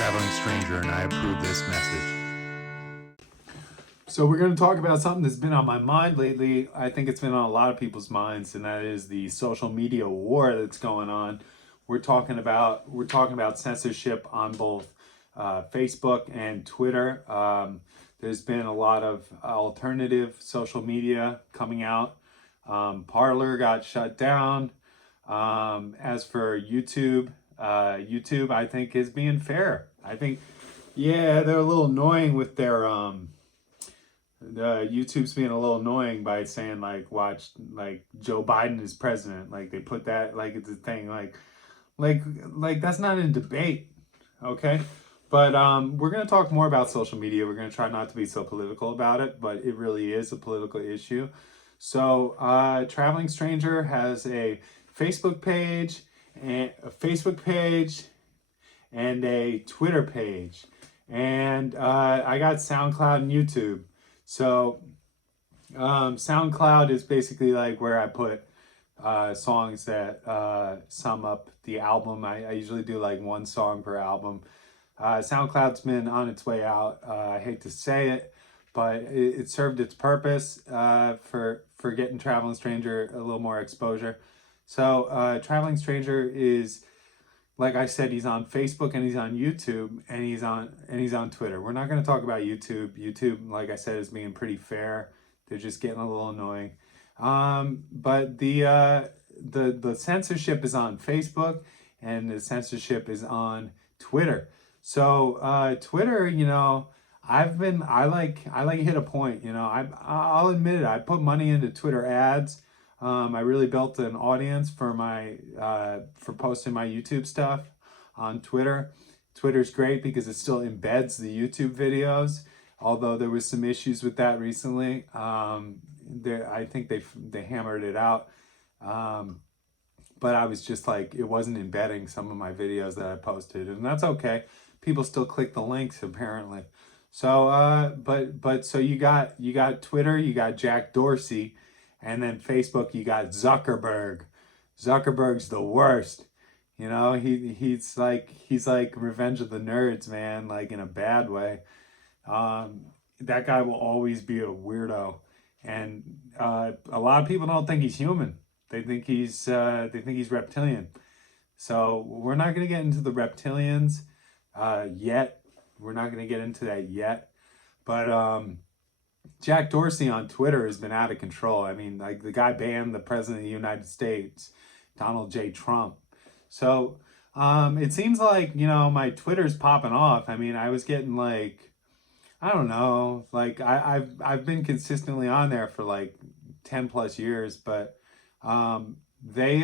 Traveling Stranger, and I approve this message. So we're going to talk about something that's been on my mind lately. I think it's been on a lot of people's minds, and that is the social media war that's going on. We're talking about censorship on both Facebook and Twitter. There's been a lot of alternative social media coming out. Parler got shut down. As for YouTube, YouTube I think is being fair. I think, yeah, they're a little annoying with their YouTube's being a little annoying by saying like, watch, like Joe Biden is president. Like they put that like it's a thing. Like that's not in debate, okay? But we're gonna talk more about social media. We're gonna try not to be so political about it, but it really is a political issue. So, Traveling Stranger has a Facebook page and a Twitter page, and I got SoundCloud and YouTube. So SoundCloud is basically like where I put songs that sum up the album. I usually do like one song per album. SoundCloud's been on its way out. I hate to say it, but it served its purpose for getting Traveling Stranger a little more exposure. So Traveling Stranger is, like I said, he's on Facebook and he's on YouTube and he's on Twitter. We're not going to talk about YouTube. YouTube, like I said, is being pretty fair. They're just getting a little annoying. But the censorship is on Facebook and the censorship is on Twitter. So Twitter, I like hit a point. I'll admit it. I put money into Twitter ads. I really built an audience for for posting my YouTube stuff on Twitter. Twitter's great because it still embeds the YouTube videos, although there was some issues with that recently. I think they hammered it out, but I was just like, it wasn't embedding some of my videos that I posted, and that's okay. People still click the links apparently. So so you got Twitter, you got Jack Dorsey, and then Facebook, you got Zuckerberg. Zuckerberg's the worst. He's like Revenge of the Nerds, man, like in a bad way. That guy will always be a weirdo, and a lot of people don't think he's human. They think he's reptilian. So we're not gonna get into the reptilians yet. We're not gonna get into that yet. But Jack Dorsey on Twitter has been out of control. I mean, like the guy banned the president of the United States, Donald J. Trump. So it seems like, my Twitter's popping off. I mean, I was getting like, I don't know, like I've been consistently on there for like 10 plus years, but they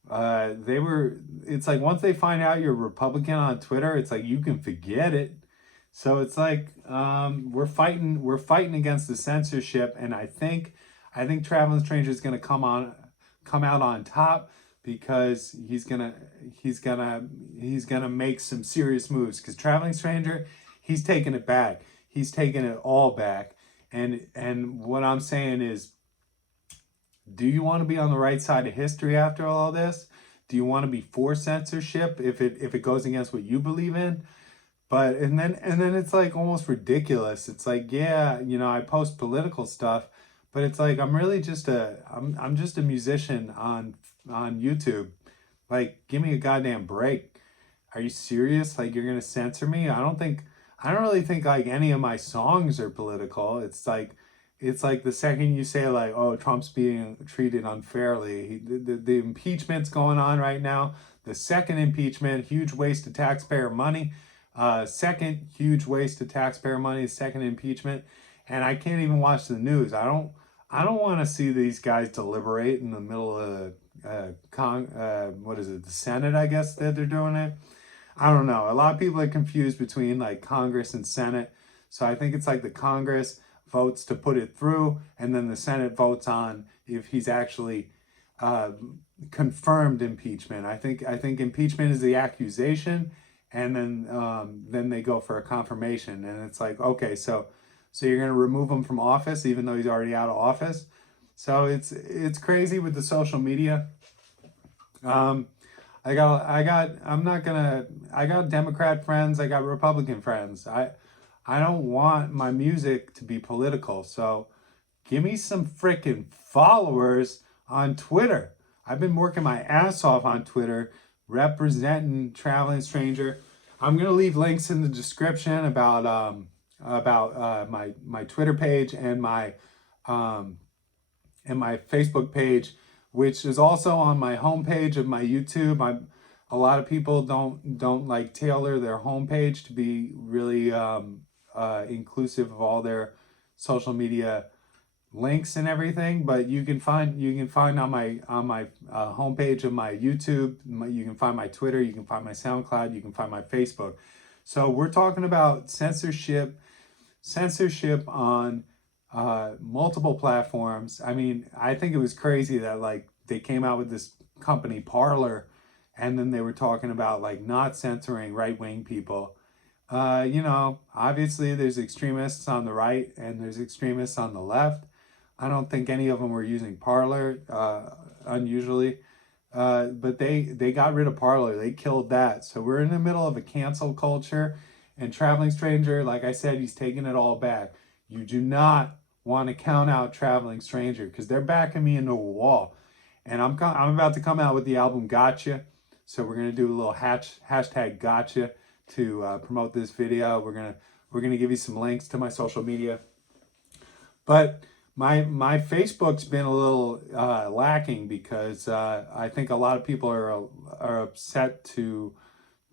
they were it's like once they find out you're a Republican on Twitter, it's like you can forget it. So it's like we're fighting against the censorship, and I think Traveling Stranger is gonna come out on top because he's gonna make some serious moves. Because Traveling Stranger, he's taking it back. He's taking it all back. And what I'm saying is, do you want to be on the right side of history after all this? Do you want to be for censorship if it goes against what you believe in? But and then it's like almost ridiculous. It's like, yeah, I post political stuff, but it's like I'm just a musician on YouTube. Like, give me a goddamn break. Are you serious? Like, you're gonna censor me? I don't really think like any of my songs are political. It's like the second you say like, oh, Trump's being treated unfairly. The impeachment's going on right now. The second impeachment, huge waste of taxpayer money. Second huge waste of taxpayer money. Second impeachment, and I can't even watch the news. I don't want to see these guys deliberate in the middle of what is it, the Senate? I guess that they're doing it. I don't know. A lot of people are confused between like Congress and Senate. So I think it's like the Congress votes to put it through, and then the Senate votes on if he's actually uh, confirmed impeachment. I think impeachment is the accusation, and then they go for a confirmation, and it's like, okay, so you're gonna remove him from office even though he's already out of office. So it's crazy with the social media. Um, I got Democrat friends, I got Republican friends. I don't want my music to be political. So give me some freaking followers on Twitter. I've been working my ass off on Twitter representing Traveling Stranger. I'm gonna leave links in the description about my Twitter page um, and my Facebook page, which is also on my homepage of my YouTube. A lot of people don't like tailor their homepage to be really inclusive of all their social media links and everything, but you can find on my homepage of my YouTube. You can find my Twitter. You can find my SoundCloud. You can find my Facebook. So we're talking about censorship on multiple platforms. I mean, I think it was crazy that like they came out with this company Parler, and then they were talking about like not censoring right wing people. You know, obviously there's extremists on the right and there's extremists on the left. I don't think any of them were using Parler, unusually. But they got rid of Parler. They killed that. So we're in the middle of a cancel culture. And Traveling Stranger, like I said, he's taking it all back. You do not want to count out Traveling Stranger because they're backing me into a wall. And I'm about to come out with the album Gotcha. So we're gonna do a little hashtag Gotcha to promote this video. We're gonna give you some links to my social media. But my Facebook's been a little lacking because I think a lot of people are upset to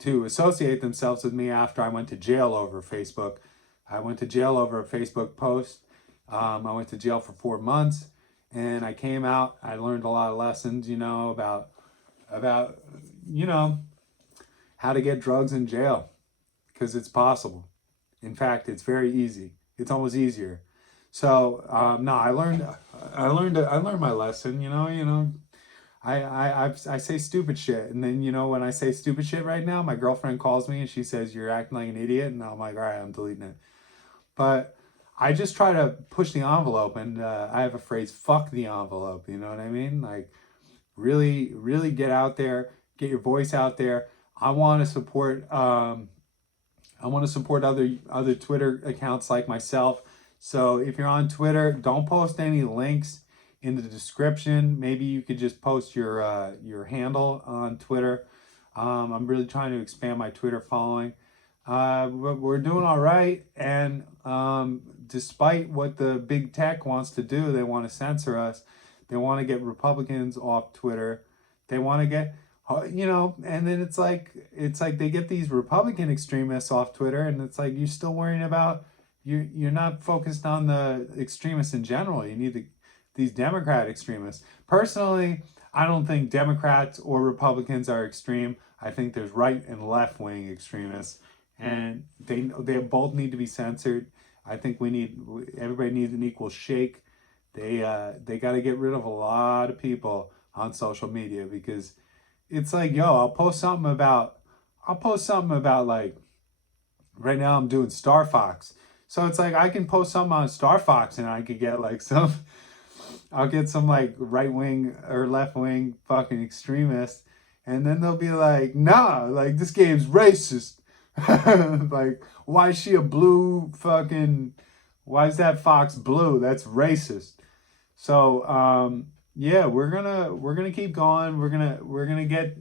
associate themselves with me after I went to jail over Facebook. I went to jail over a Facebook post. I went to jail for 4 months, and I came out. I learned a lot of lessons, you know, about you know how to get drugs in jail because it's possible. In fact, it's very easy. It's almost easier. So no, I learned my lesson. I say stupid shit, and then when I say stupid shit right now, my girlfriend calls me and she says you're acting like an idiot, and I'm like, all right, I'm deleting it. But I just try to push the envelope, and I have a phrase, "Fuck the envelope." You know what I mean? Like, really, really get out there, get your voice out there. I want to support. I want to support other Twitter accounts like myself. So if you're on Twitter, don't post any links in the description. Maybe you could just post your handle on Twitter. I'm really trying to expand my Twitter following. We're doing all right, and despite what the big tech wants to do, they want to censor us. They want to get Republicans off Twitter. They want to get, and then it's like they get these Republican extremists off Twitter, and it's like you're still worrying about you're not focused on the extremists in general. You need these Democrat extremists. Personally, I don't think Democrats or Republicans are extreme. I think there's right and left wing extremists, and they both need to be censored. I think everybody needs an equal shake. They got to get rid of a lot of people on social media because it's like, yo, I'll post something about like right now I'm doing Star Fox. So it's like I can post something on Star Fox and I could get like I'll get some like right wing or left wing fucking extremists, and then they'll be like, nah, like this game's racist. Like, why is she a blue fucking? Why is that fox blue? That's racist. So yeah, we're gonna keep going. We're gonna give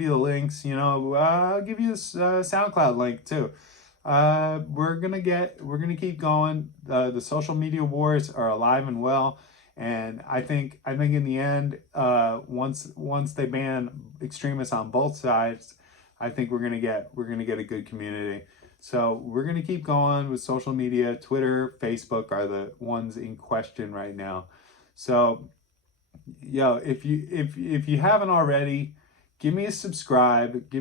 you the links. I'll give you a SoundCloud link too. We're gonna keep going. The social media wars are alive and well, and I think in the end, once they ban extremists on both sides, I think we're gonna get a good community. So we're gonna keep going with social media. Twitter, Facebook are the ones in question right now. So, if you haven't already, give me a subscribe. Hit the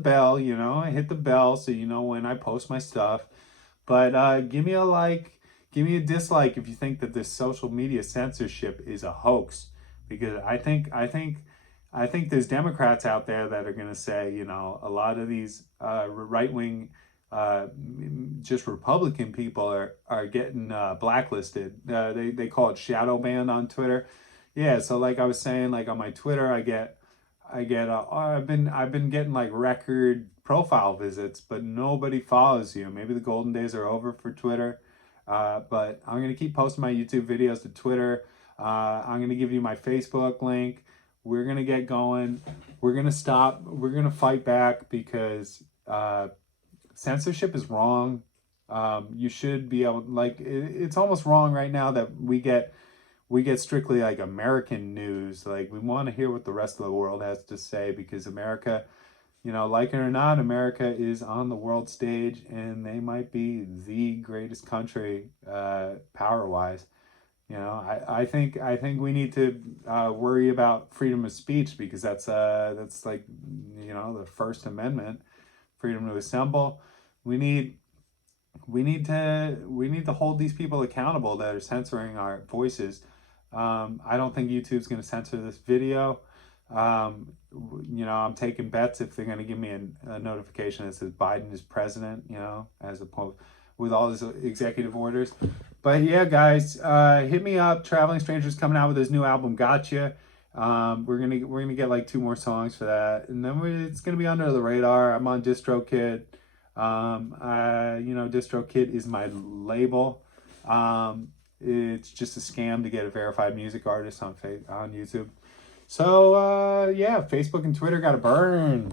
bell. Hit the bell so you know when I post my stuff. But give me a like, give me a dislike if you think that this social media censorship is a hoax, because I think there's Democrats out there that are going to say, a lot of these right wing, just Republican people are getting blacklisted. They call it shadow banned on Twitter. Yeah, so like I was saying, like on my Twitter, I get I've been getting like record profile visits, but nobody follows you. Maybe the golden days are over for Twitter. But I'm gonna keep posting my YouTube videos to Twitter. I'm gonna give you my Facebook link. We're gonna get going. We're gonna stop. We're gonna fight back because censorship is wrong. You should be able, like, it's almost wrong right now that we get strictly like American news. Like, we want to hear what the rest of the world has to say, because America, like it or not, America is on the world stage, and they might be the greatest country power wise. I think we need to worry about freedom of speech, because that's like, the First Amendment, freedom to assemble. We need we need to hold these people accountable that are censoring our voices. I don't think YouTube's going to censor this video. I'm taking bets if they're going to give me a notification that says Biden is president, as opposed with all his executive orders. But yeah, guys, hit me up. Traveling Stranger's coming out with his new album, Gotcha. We're gonna get like 2 more songs for that, and then it's gonna be under the radar. I'm on DistroKid. DistroKid is my label. It's just a scam to get a verified music artist on YouTube. So yeah, Facebook and Twitter got to burn.